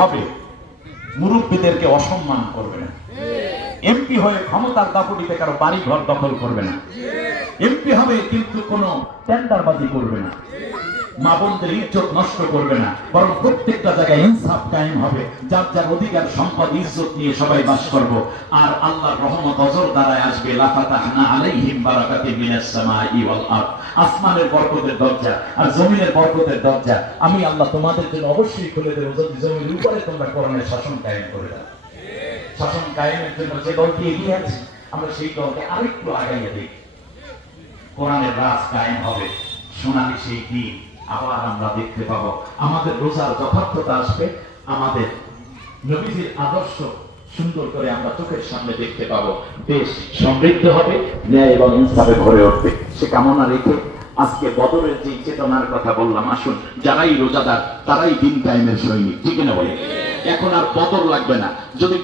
হবে। মুরব্বীদেরকে অসম্মান করবে না। এমপি হয়ে ক্ষমতার দাপটিতে কারও বাড়ি ঘর দখল করবে না। এমপি হবে কিন্তু কোনো টেন্ডারবাজি করবে না। মা ইজ্জত নষ্ট করবে না, বরং প্রত্যেকটা জায়গায় ইনসাফ কায়েম হবে। যার যার অধিকার, সম্পদ, ইজ্জত নিয়ে সবাই বাস করব। আর আল্লাহর রহমত অজর দ্বারায় আসবে, লাফাতাহনা আলাইহিম বারাকাতিন মিনাস সামাই ওয়াল আরদ। আসমানের বরকতের দরজা আর জমিনের বরকতের দরজা। আমি আল্লাহ তোমাদের জন্য অবশ্যই খুলে দেব, যদি জমির উপরে তোমরা কোরআনের শাসন কায়েম করে দাও। শাসন কায়েমের জন্য যে দলটি এগিয়ে আছে, আমরা সেই দলকে আরেকটু আগাইয়ে দিই কোরআনের রাজ কায়েম হবে, সোনালি সেই দিন। আবার আমরা দেখতে পাবো। আমাদের রোজার যথার্থতা আসবে, আমাদের নবীজির আদর্শ সুন্দর করে আমরা চোখের সামনে দেখতে পাবো। দেশ সমৃদ্ধ হবে, ন্যায় এবং ইনসাফে ভরে উঠবে। সে কামনা রেখে আজকে বদরের যে চেতনার কথা বললাম, আসুন, যারাই রোজাদার, তারাই দিন টাইমের সৈনিক। ঠিক না বলে এখন আর বদর লাগবে না। যদি